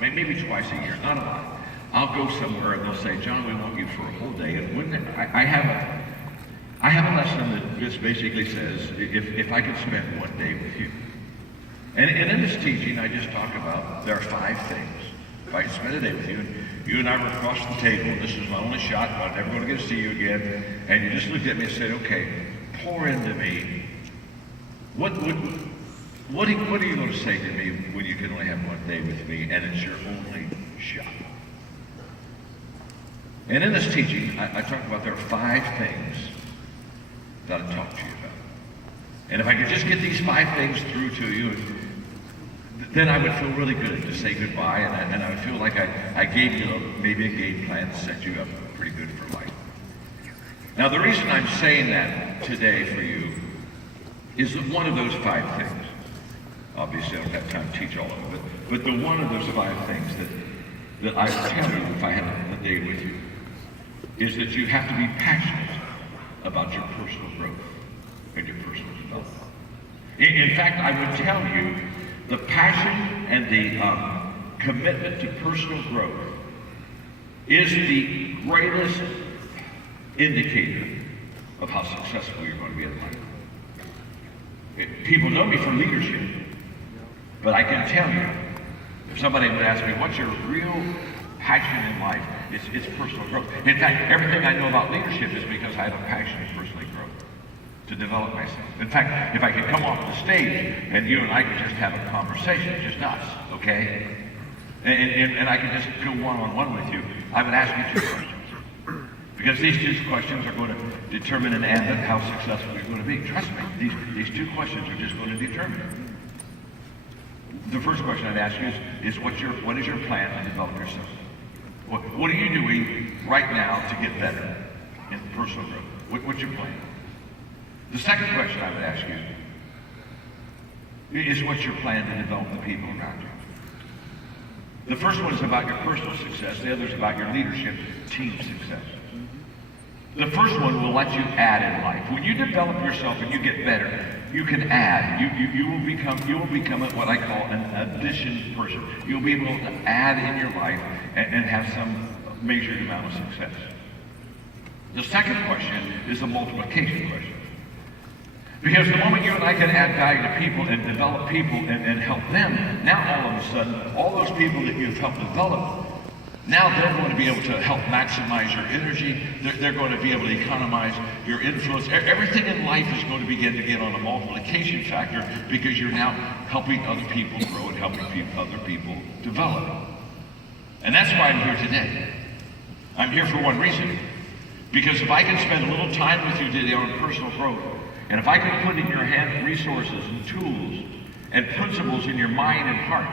maybe twice a year, not a lot. I'll go somewhere and they'll say, John, we want you for a whole day. And I have a lesson that just basically says, if I could spend one day with you. And in this teaching, I just talk about there are 5 things. If I could spend a day with you, and you and I were across the table, and this was my only shot, I'm never going to get to see you again, and you just looked at me and said, okay, pour into me. What are you going to say to me when you can only have one day with me, and it's your only shot? And in this teaching, I talk about there are 5 things that I talk to you about. And if I could just get these 5 things through to you, then I would feel really good to say goodbye, and I would feel like I gave you maybe a game plan to set you up pretty good for life. Now, the reason I'm saying that today for you is that one of those 5 things, obviously I don't have time to teach all of them, but the one of those 5 things that I tell you if I had a day with you is that you have to be passionate about your personal growth and your personal development. In fact, I would tell you the passion and the commitment to personal growth is the greatest indicator of how successful you're going to be in life. People know me for leadership, but I can tell you, if somebody would ask me, what's your real passion in life? It's personal growth. In fact, everything I know about leadership is because I have a passion to personally grow, to develop myself. In fact, if I could come off the stage and you and I could just have a conversation, just us, okay? And I could just go one-on-one with you, I would ask you 2 questions. Because these 2 questions are going to determine in the end how successful you're going to be. Trust me, these 2 questions are just going to determine it. The first question I'd ask you is what is your plan to develop yourself? What are you doing right now to get better in personal growth? What's your plan? The second question I would ask you is what's your plan to develop the people around you? The first one is about your personal success. The other is about your leadership team success. The first one will let you add in life. When you develop yourself and you get better, you can add. You will become what I call an addition person. You'll be able to add in your life and have some measured amount of success. The second question is a multiplication question. Because the moment you and I can add value to people and develop people and help them, now all of a sudden, all those people that you've helped develop, now they're going to be able to help maximize your energy. They're going to be able to economize your influence. Everything in life is going to begin to get on a multiplication factor because you're now helping other people grow and helping other people develop. And that's why I'm here today. I'm here for one reason. Because if I can spend a little time with you today on personal growth, and if I can put in your hand resources and tools and principles in your mind and heart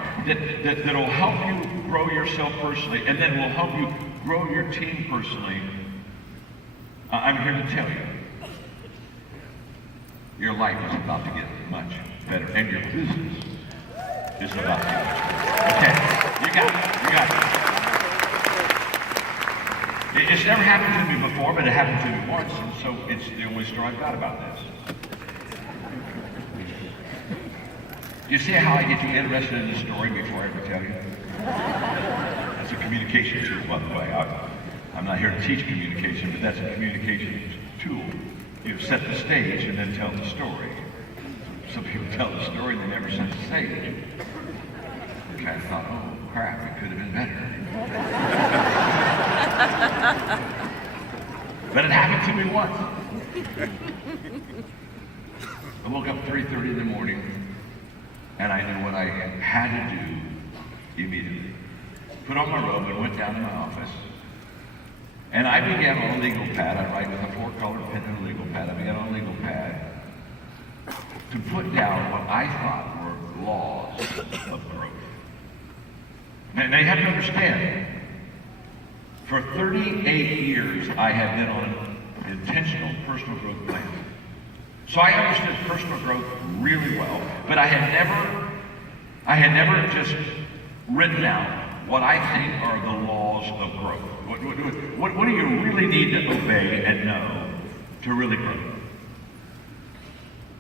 that'll help you grow yourself personally and then will help you grow your team personally, I'm here to tell you, your life is about to get much better and your business is about to get much better. Okay, you got it. It's never happened to me before, but it happened to me once, and so it's the only story I've got about this. You see how I get you interested in the story before I ever tell you? That's a communication tool, by the way. I'm not here to teach communication, but that's a communication tool. You set the stage and then tell the story. Some people tell the story and they never set the stage. Okay, I thought, oh crap, it could have been better. But it happened to me once. I woke up 3:30 in the morning and I knew what I had to do immediately. Put on my robe and went down to my office. And I began on a legal pad. I write with a 4-colored pen and a legal pad. I began on a legal pad to put down what I thought were laws of growth. Now you have to understand, for 38 years I have been on an intentional personal growth plan. So I understood personal growth really well, but I had never just written out what I think are the laws of growth. What do you really need to obey and know to really grow?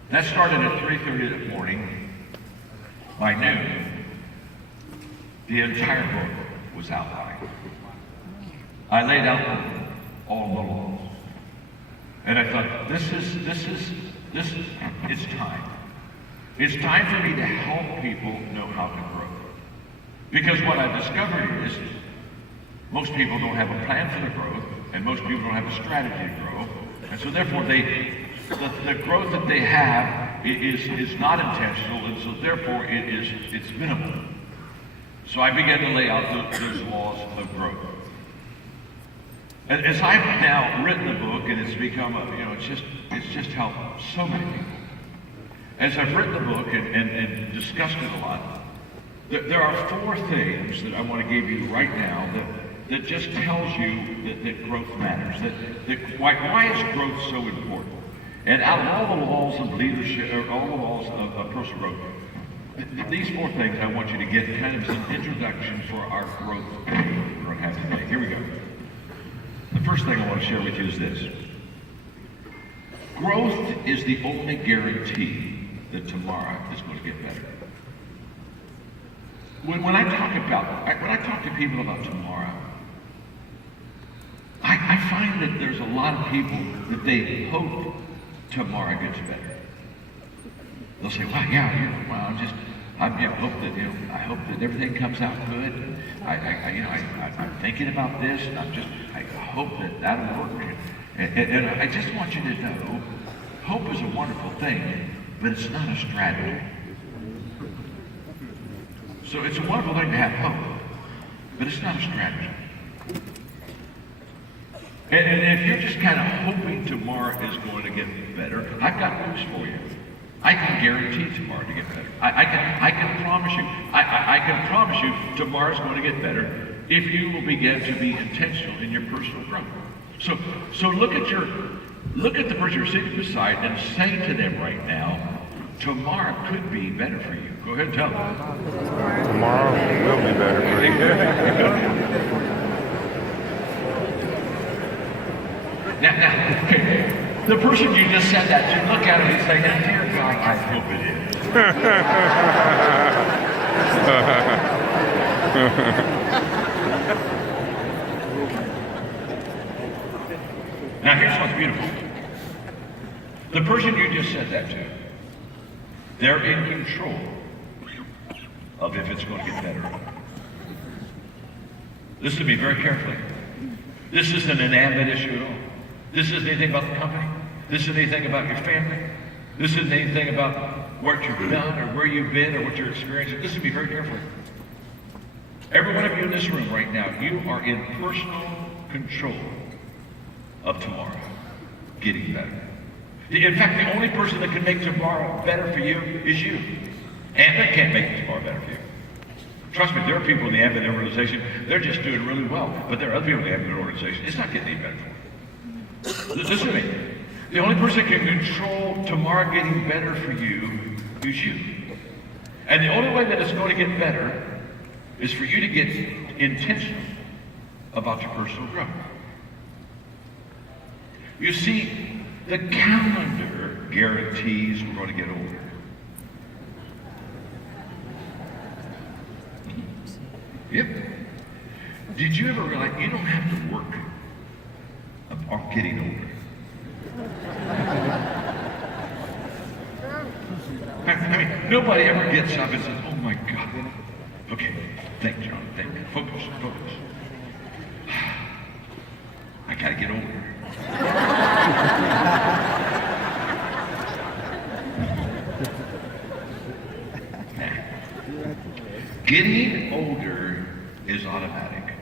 That started at 3:30 in the morning. By noon, The entire book was outlined. I laid out all the laws. And I thought, it's time. It's time for me to help people know how to grow. Because what I've discovered is most people don't have a plan for the growth, and most people don't have a strategy to grow. And so therefore the growth that they have is not intentional, and so therefore it's minimal. So I began to lay out those laws of growth. And as I've now written the book, and it's become it's just helped so many people. As I've written the book and discussed it a lot, there are 4 things that I want to give you right now that just tells you that growth matters. Why is growth so important? And out of all the laws of leadership, or all the laws of personal growth, these 4 things I want you to get kind of as an introduction for our growth we're going to have today. Here we go. The first thing I want to share with you is this. Growth is the only guarantee that tomorrow is going to get better. When I talk to people about tomorrow, I find that there's a lot of people that they hope tomorrow gets better. They'll say, "Well, yeah, I hope that everything comes out good. I'm thinking about this, and I hope that'll work." And I just want you to know, hope is a wonderful thing, but it's not a strategy. So it's a wonderful thing to have hope, but it's not a strategy. And if you're just kind of hoping tomorrow is going to get better, I've got news for you. I can guarantee tomorrow to get better. I can promise you. I can promise you tomorrow's going to get better if you will begin to be intentional in your personal growth. So look at the person you're sitting beside and say to them right now, tomorrow could be better for you. Go ahead and tell them. Tomorrow will be better for you. Now, the person you just said that to, look at him and say, "Dear God, I hope it is." Now, here's what's beautiful. The person you just said that to, they're in control of if it's going to get better. Listen to me very carefully. This isn't an ambit issue at all. This isn't anything about the company. This isn't anything about your family. This isn't anything about what you've done or where you've been or what you're experiencing. Listen to me very carefully. Every one of you in this room right now, you are in personal control of tomorrow getting better. In fact, the only person that can make tomorrow better for you is you. Ambit can't make tomorrow better for you. Trust me, there are people in the Ambit organization, they're just doing really well. But there are other people in the Ambit organization, it's not getting any better for them. Listen to me. The only person that can control tomorrow getting better for you is you. And the only way that it's going to get better is for you to get intentional about your personal growth. You see, the calendar guarantees we're going to get older. Yep. Did you ever realize you don't have to work on getting older? I mean, nobody ever gets up and says, "Oh my God." Okay, think, John, think. Focus. I gotta get older. Getting older is automatic.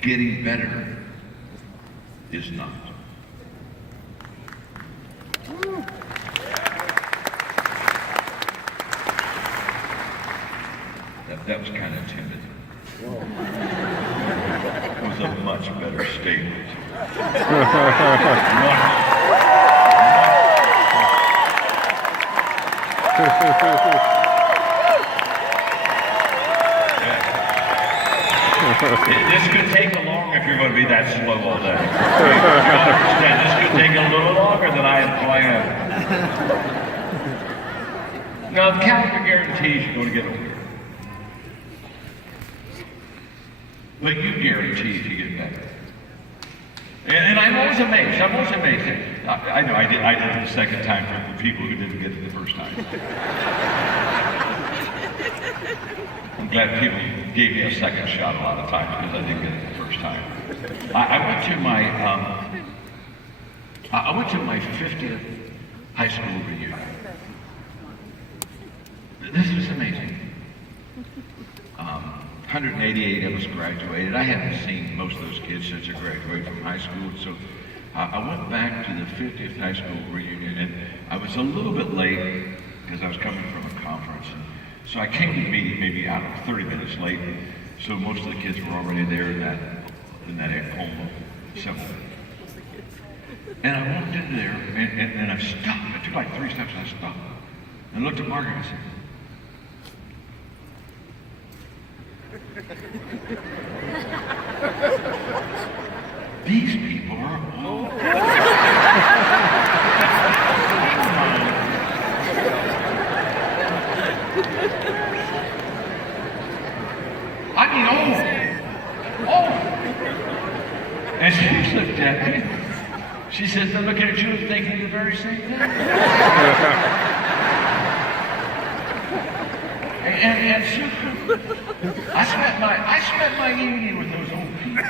Getting better is not. That was kind of timid. It was a much better statement. This could take a long if you're going to be that slow all day. You understand, this could take a little longer than I had planned. Now, the calendar guarantees you're going to get older. But you guarantee you get better. And I'm always amazed. I know I did it the second time for the people who didn't get it the first time. I'm glad people gave me a second shot a lot of times because I didn't get it the first time. I went to my 50th high school reunion. This was amazing. 188 of us graduated. I hadn't seen most of those kids since I graduated from high school, so I went back to the 50th high school reunion, and I was a little bit late because I was coming from a conference. And so I came to the meeting maybe, 30 minutes late, so most of the kids were already there in that home assembly. And I walked in there, and I stopped. I took like 3 steps, and I stopped. And looked at Margaret, and I said, these people are all... I mean, oh. And she looked at me. She said, they're looking at you and thinking the very same thing. And so, I spent my evening with those old people.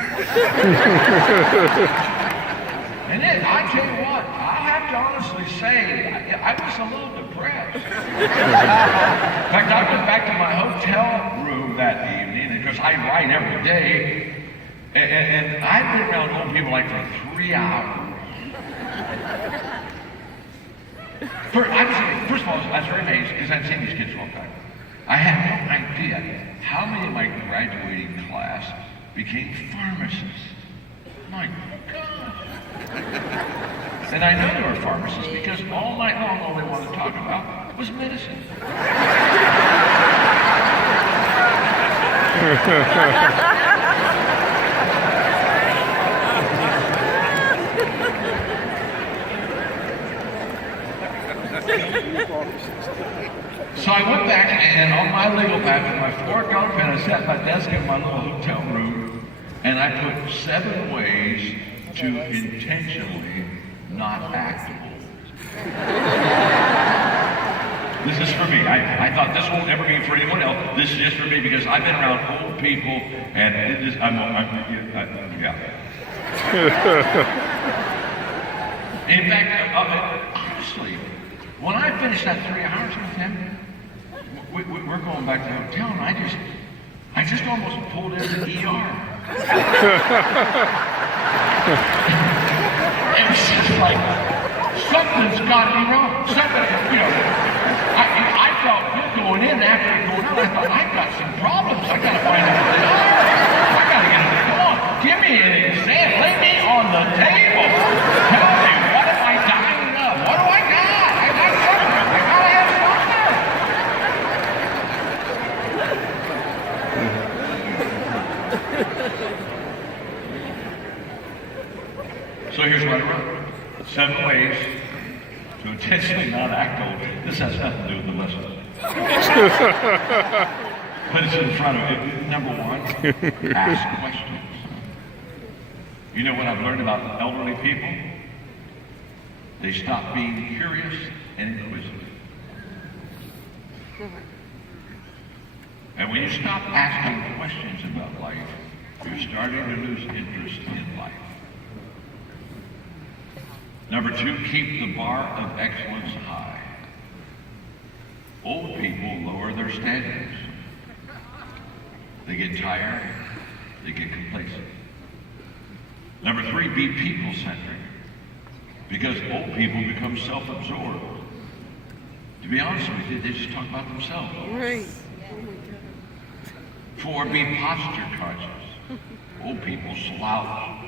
And then, I tell you what, I'll have to honestly say, I was a little depressed. In fact, I went back to my hotel room that evening, because I write every day, and I'd been around old people like for 3 hours. First of all, I was very amazed, because I'd seen these kids for a long time. I had no idea how many of my graduating class became pharmacists. My gosh. And I know they were pharmacists because all night long all they wanted to talk about was medicine. So I went back and on my legal pad with my $4 pen, I sat at my desk in my little hotel room, and I put 7 ways to intentionally not act old. This is for me. I thought this won't ever be for anyone else. This is just for me because I've been around old people, and yeah. In fact, honestly, when I finished that 3 hours with him, we're going back to the hotel, and I just almost pulled into the ER. It was just like, something's got to be wrong. I felt good going in after going out. I thought, I've got some problems. I got to find out what they are. I got to get them. Come on, give me an exam. Lay me on the table. Tell me, what am I dying of? What do I got? I got something. I got to have something. So here's what I wrote. 7 ways to intentionally not act old. This has nothing to do with the lesson. But it's in front of you. Number 1, ask questions. You know what I've learned about elderly people? They stop being curious and inquisitive. And when you stop asking questions about life, you're starting to lose interest in life. Number 2, keep the bar of excellence high. Old people lower their standards. They get tired. They get complacent. Number 3, be people-centric. Because old people become self-absorbed. To be honest with you, they just talk about themselves. Right. 4, be posture conscious. Old people slouch.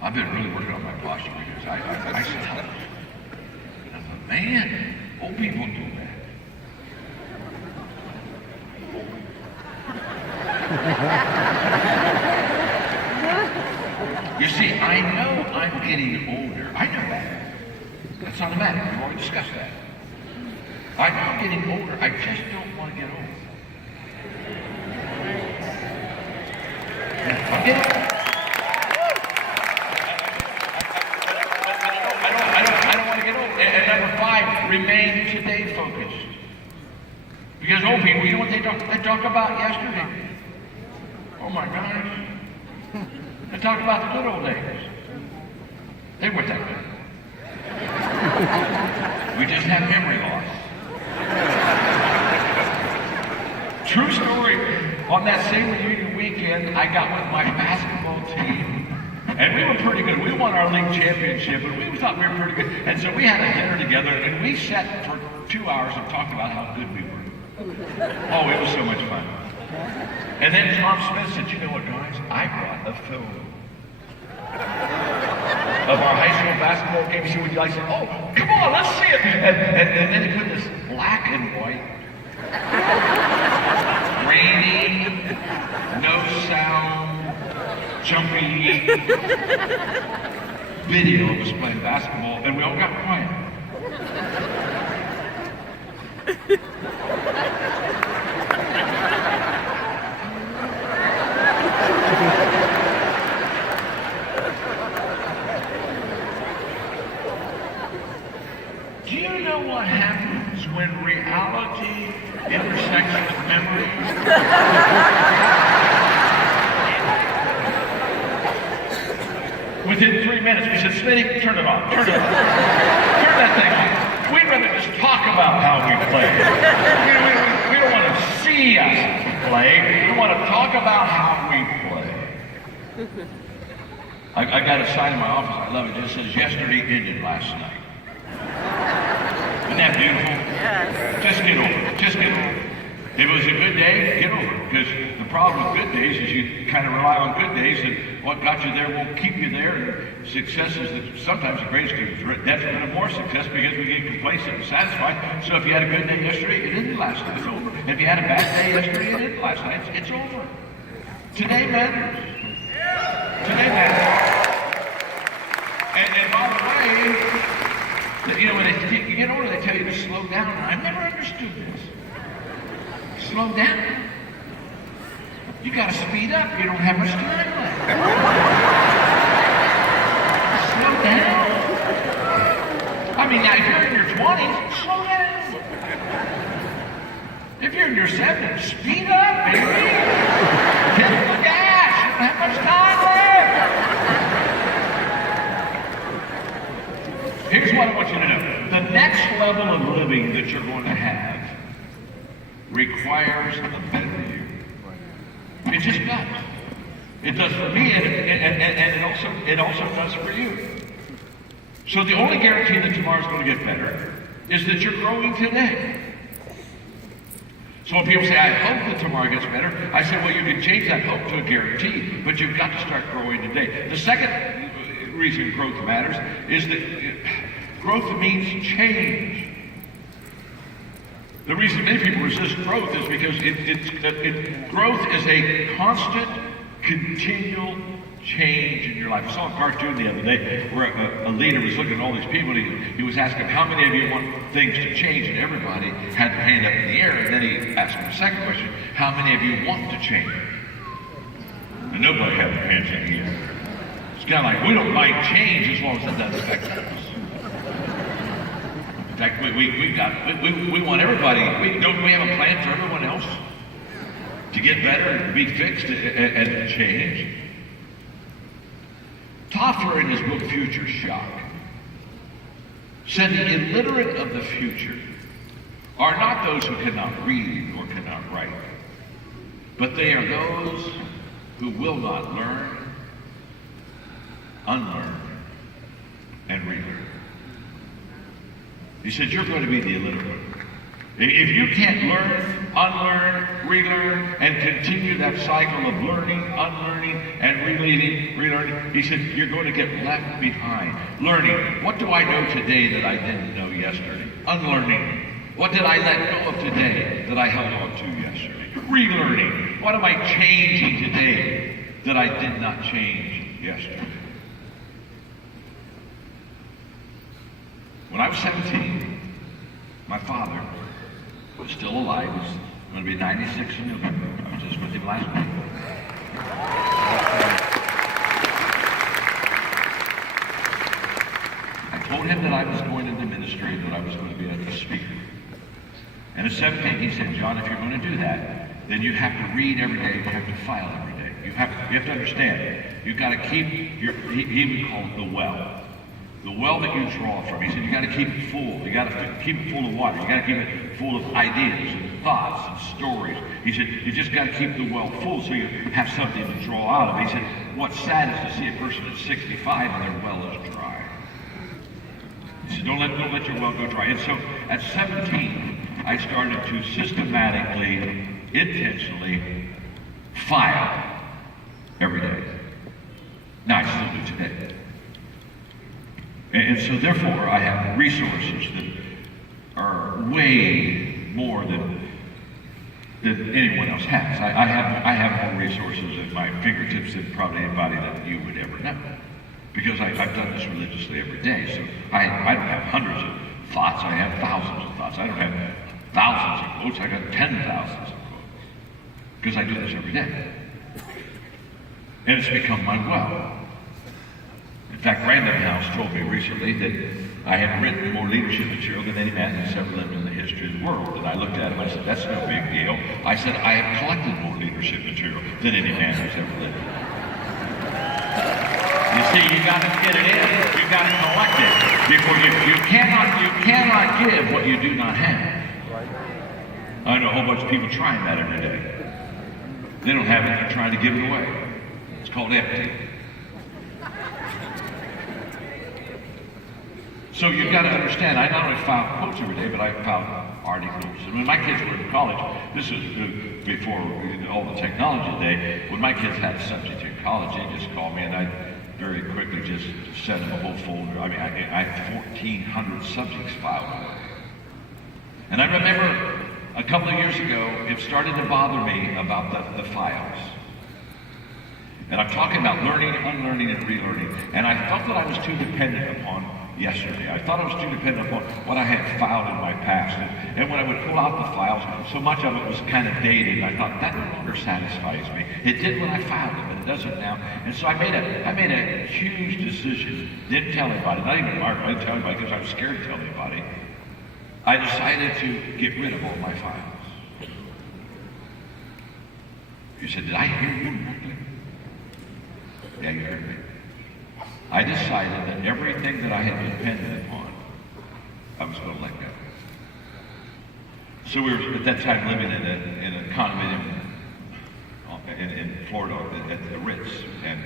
I've been really working on my posture because I slouch. And I thought, man, old people do that. You see, I know I'm getting older. I know that. That's It's automatic. We've already discussed that. I know I'm getting older. I just don't want to get old. I'm getting old. I don't want to get old. And number 5, remain today focused. Because old people, you know what they talk about yesterday? Oh my gosh. They talk about the good old days. They weren't that good. We just have memory loss. True story. On that same reunion weekend, I got with my basketball team. And we were pretty good. We won our league championship, and we thought we were pretty good. And so we had a dinner together, and we sat for 2 hours and talked about how good we were. Oh, it was so much fun. And then Tom Smith said, you know what, guys? I brought a film of our high school basketball game. He said, would you like to say, oh, come on, let's see it. And then he put this black and white, raining, no sound, jumpy video of us playing basketball, and we all got quiet. Do you know what happens when reality intersects with memory? Within 3 minutes, we said, Smitty, turn it off, turn it off. Turn that thing off. We'd rather just talk about how we play. We don't want to see us play. We want to talk about how we play. I got a sign in my office, I love it. It just says, yesterday ended last night. Isn't that beautiful? Yes. Just get over it. Just get over it. If it was a good day, get over it. Because the problem with good days is you kind of rely on good days, and what got you there won't keep you there. And success is sometimes the greatest detriment of more success because we get complacent and satisfied. So if you had a good day yesterday, it ended last night. It's over. If you had a bad day yesterday, it ended last night. It's over. Today matters. Today matters. And by the way, you know, when you get older, they tell you to slow down. And I've never understood this. Slow down. You got to speed up. You don't have much time left. Slow down. I mean, now if you're in your 20s, slow down. If you're in your 70s, speed up, baby. Hit the gas. You don't have much time left. Here's what I want you to know. The next level of living that you're going to have requires a better you. It just does. It does for me, and it also does for you. So the only guarantee that tomorrow's going to get better is that you're growing today. So when people say, I hope that tomorrow gets better, I say, well, you can change that hope to a guarantee, but you've got to start growing today. The second reason growth matters is that growth means change. The reason many people resist growth is because growth is a constant, continual change in your life. I saw a cartoon the other day where a leader was looking at all these people and he was asking, how many of you want things to change? And everybody had their hand up in the air. And then he asked them the second question, how many of you want to change? And nobody had their hands in the air. It's kind of like, we don't mind change as long as it doesn't affect us. In fact, we want everybody, don't we have a plan for everyone else to get better and be fixed and to change? Toffler, in his book Future Shock, said the illiterate of the future are not those who cannot read or cannot write, but they are those who will not learn, unlearn, and relearn. He said, you're going to be the illiterate. If you can't learn, unlearn, relearn, and continue that cycle of learning, unlearning, and relearning, he said, you're going to get left behind. Learning, what do I know today that I didn't know yesterday? Unlearning, what did I let go of today that I held on to yesterday? Relearning, what am I changing today that I did not change yesterday? When I was 17, my father was still alive. He was going to be 96 in November. I was just with him last week. I told him that I was going into ministry, that I was going to be a speaker. And at 17, he said, John, if you're going to do that, then you have to read every day, you have to file every day. You have to understand, you've got to keep your, he would call it the well. The well that you draw from. He said, you got to keep it full. You got to keep it full of water. You got to keep it full of ideas and thoughts and stories. He said, you just got to keep the well full so you have something to draw out of. He said, what's sad is to see a person at 65 and their well is dry. He said, don't let your well go dry. And so at 17, I started to systematically, intentionally file every day. Now I still do today. And so therefore I have resources that are way more than anyone else has. I have more resources at my fingertips than probably anybody that you would ever know. Because I've done this religiously every day. So I don't have hundreds of thoughts, I have thousands of thoughts. I don't have thousands of quotes, I got 10,000s of quotes. Because I do this every day. And it's become my well. In fact, Random House told me recently that I have written more leadership material than any man has ever lived in the history of the world. And I looked at him, I said, that's no big deal. I said, I have collected more leadership material than any man has ever lived. You see, you got to get it in. You got to collect it. Before you cannot give what you do not have. I know a whole bunch of people trying that every day. They don't have it, they're trying to give it away. It's called empty. So you've got to understand, I not only file quotes every day, but I file articles. And when my kids were in college, this is before all the technology today, when my kids had a subject in college, they just called me and I very quickly just sent them a whole folder. I mean, I had 1,400 subjects filed. And I remember a couple of years ago, it started to bother me about the files. And I'm talking about learning, unlearning, and relearning. And I felt that I was too dependent upon yesterday. I thought I was too dependent upon what I had filed in my past. And when I would pull out the files, so much of it was kind of dated. I thought, that no longer satisfies me. It did when I filed it, but it doesn't now. And so I made a huge decision. Didn't tell anybody, not even Mark, I didn't tell anybody because I was scared to tell anybody. I decided to get rid of all my files. You said, did I hear you correctly? Yeah, you heard me. I decided that everything that I had depended upon, I was going to let go. So we were at that time living in a condominium in Florida at the Ritz, and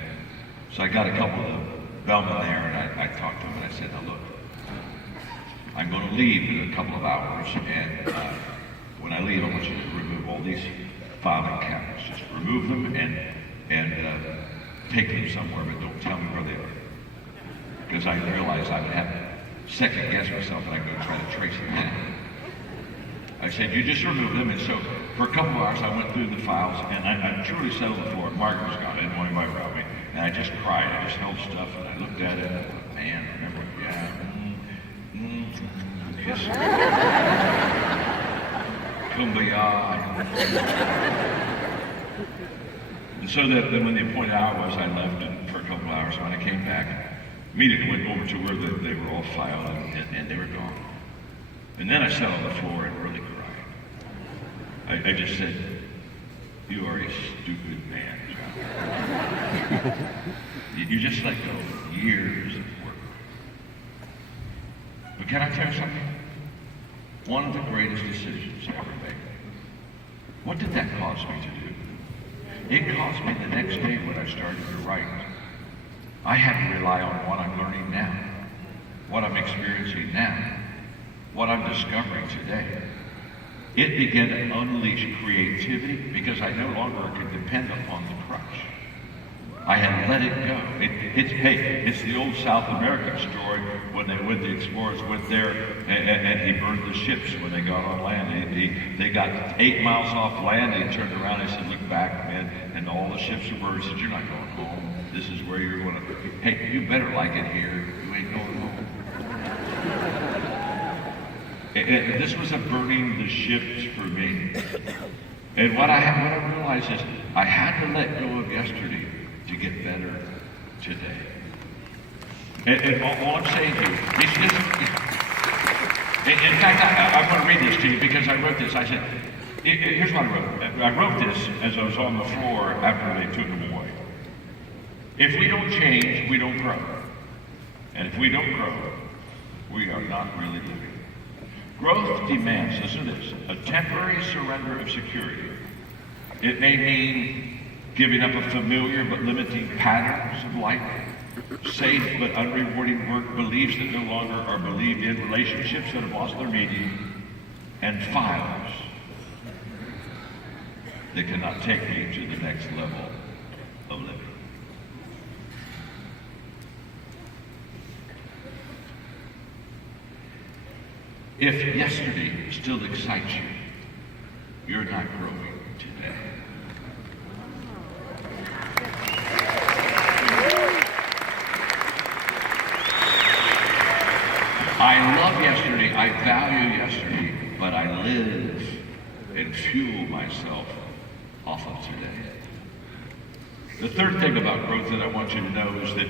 so I got a couple of the bellmen there, and I talked to them, and I said, now look, I'm going to leave in a couple of hours, and when I leave, I want you to remove all these filing cabinets. Just remove them and take them somewhere, but don't tell me where they are. Because I realized I would have to second guess myself and I'd go try to trace them down. I said, you just remove them. And so for a couple of hours, I went through the files and I truly settled the floor. Mark was gone. I didn't want anybody around me. And I just cried. I just held stuff and I looked at it and I thought, man, remember, yes. Kumbaya. And so that when the appointed hour was, I left for a couple of hours. When I came back, immediately went over to where they were all filed, and they were gone. And then I sat on the floor and really cried. I just said, you are a stupid man, John. You just let go of years of work. But can I tell you something? One of the greatest decisions I ever made. What did that cause me to do? It caused me the next day when I started to write. I had to rely on what I'm learning now, what I'm experiencing now, what I'm discovering today. It began to unleash creativity because I no longer could depend upon the crutch. I had let it go. It's the old South American story when the explorers went there and he burned the ships when they got on land. They got 8 miles off land. He turned around and he said, look back, man, and all the ships were burned. He said, you're not going home. This is where you're going to, hey, you better like it here. You ain't going home. And this was a burning the ships for me. And what I realized is I had to let go of yesterday to get better today. And all I'm saying to you, it's just, in fact, I want to read this to you because I wrote this. I said, here's what I wrote. I wrote this as I was on the floor after they took him away. If we don't change, we don't grow. And if we don't grow, we are not really living. Growth demands, listen to this, a temporary surrender of security. It may mean giving up a familiar but limiting patterns of life, safe but unrewarding work, beliefs that no longer are believed in, relationships that have lost their meaning, and files that cannot take me to the next level of living. If yesterday still excites you, you're not growing today. I love yesterday, I value yesterday, but I live and fuel myself off of today. The third thing about growth that I want you to know is that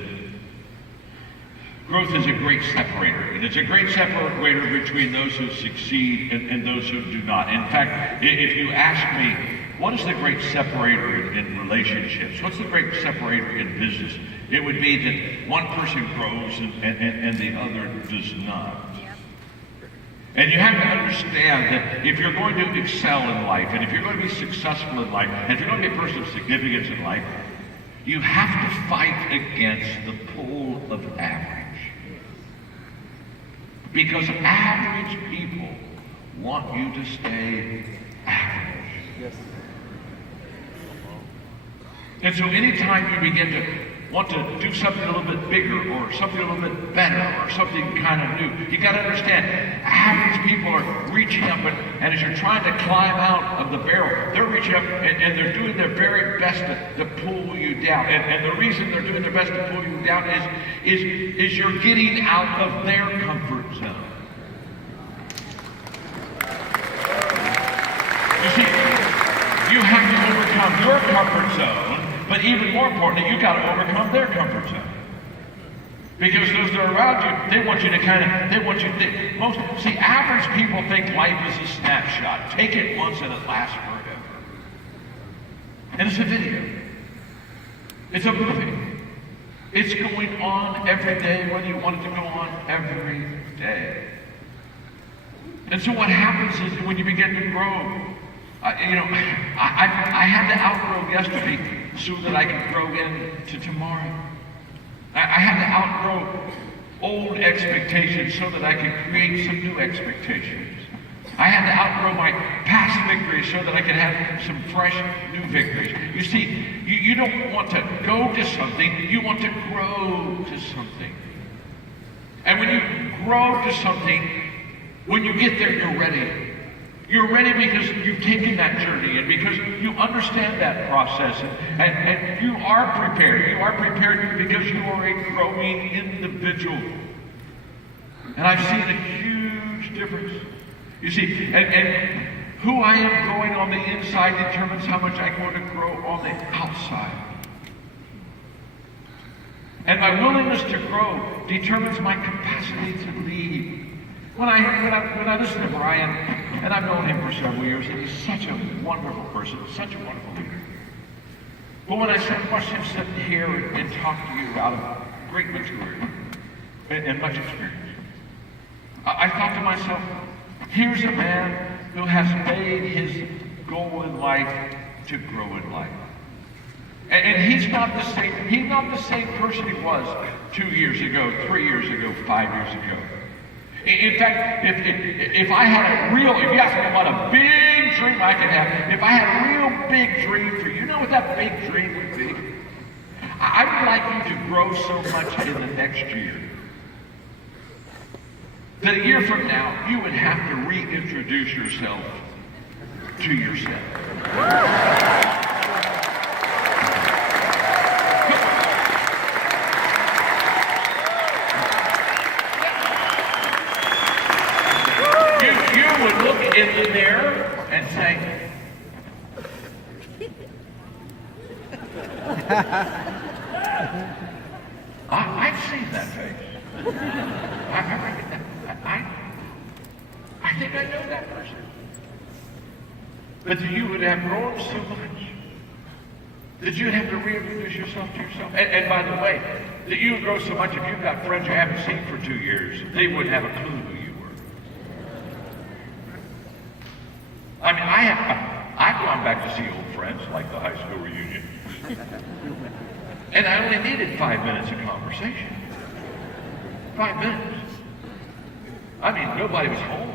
growth is a great separator, and it's a great separator between those who succeed and those who do not. In fact, if you ask me, what is the great separator in relationships? What's the great separator in business? It would be that one person grows and the other does not. And you have to understand that if you're going to excel in life, and if you're going to be successful in life, and if you're going to be a person of significance in life, you have to fight against the pull of average. Because average people want you to stay average. Yes. And so anytime you begin to want to do something a little bit bigger or something a little bit better or something kind of new, you got to understand, average people are reaching up and as you're trying to climb out of the barrel, they're reaching up and they're doing their very best to pull you down. And the reason they're doing their best to pull you down is you're getting out of their comfort zone. You see, you have to overcome your comfort zone. But even more importantly, you got to overcome their comfort zone. Because those that are around you, they want you to see, average people think life is a snapshot. Take it once and it lasts forever. And it's a video. It's a movie. It's going on every day, whether you want it to go on every day. And so what happens is when you begin to grow, I had to outgrow yesterday so that I could grow into tomorrow. I had to outgrow old expectations so that I could create some new expectations. I had to outgrow my past victories so that I could have some fresh new victories. You see, you don't want to go to something, you want to grow to something. And when you grow to something, when you get there, you're ready. You're ready because you've taken that journey and because you understand that process and you are prepared. You are prepared because you are a growing individual. And I've seen a huge difference. You see, and who I am growing on the inside determines how much I'm going to grow on the outside. And my willingness to grow determines my capacity to lead. When I listen to Brian, and I've known him for several years, and he's such a wonderful person, such a wonderful leader. But when I watch him sit here and talk to you out of great maturity and much experience, I thought to myself, here's a man who has made his goal in life to grow in life. And he's not the same person he was 2 years ago, 3 years ago, 5 years ago. In fact, if I had if you ask me what a big dream I could have, if I had a real big dream for you know what that big dream would be? I would like you to grow so much in the next year that a year from now, you would have to reintroduce yourself to yourself. say, I've seen that face. I think I know that person. But you would have grown so much that you'd have to reintroduce yourself to yourself. And by the way, that you would grow so much if you've got friends you haven't seen for 2 years, they wouldn't have a clue who you were. I mean, I've gone back to see old friends like the high school reunion. And I only needed 5 minutes of conversation. 5 minutes. I mean, nobody was home.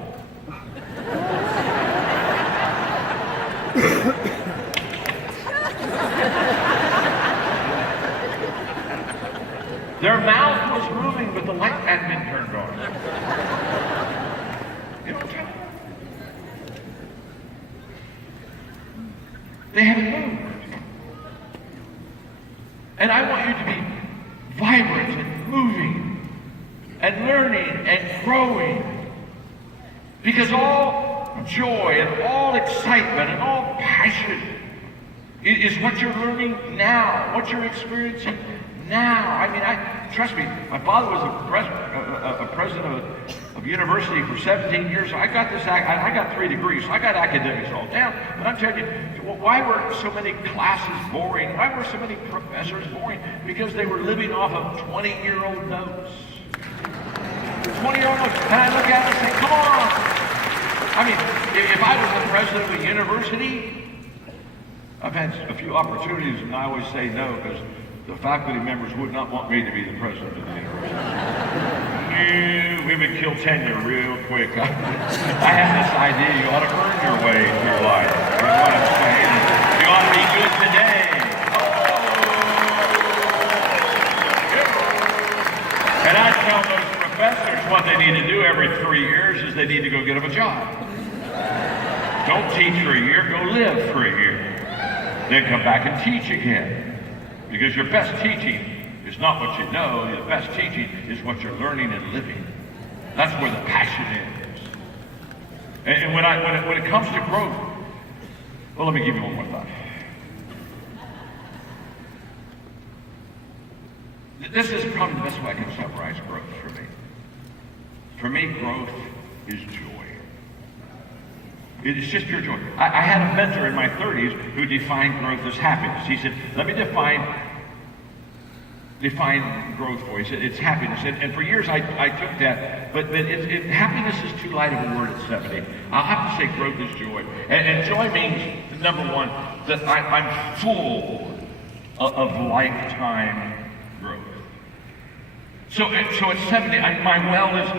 Their mouth was moving, but the light hadn't been turned on. You know what I'm saying? They haven't moved. And I want you to be vibrant and moving and learning and growing. Because all joy and all excitement and all passion is what you're learning now, what you're experiencing now. I mean, trust me, my father was a president of university for 17 years. So I got 3 degrees, so I got academics all down. But I'm telling you, why were so many classes boring? Why were so many professors boring? Because they were living off of 20-year-old notes. 20-year-old notes. And I look at it and say, come on. I mean, if I was the president of a university, I've had a few opportunities, and I always say no, because the faculty members would not want me to be the president of the university. We would kill tenure real quick. I have this idea you ought to earn your way through life. You know what I'm saying? You ought to be good today. And I tell those professors what they need to do every 3 years is they need to go get them a job. Don't teach for a year, go live for a year. Then come back and teach again. Because your best teaching is not what you know, your best teaching is what you're learning and living. That's where the passion is. And when it comes to growth, well, let me give you one more thought. This is probably the best way I can summarize growth for me. For me, growth is joy. It is just pure joy. I had a mentor in my 30s who defined growth as happiness. He said, let me define growth for you. He said, it's happiness. And for years I took that, but happiness is too light of a word at 70. I'll have to say growth is joy. And joy means, number one, that I'm full of lifetime growth. So at 70, my well is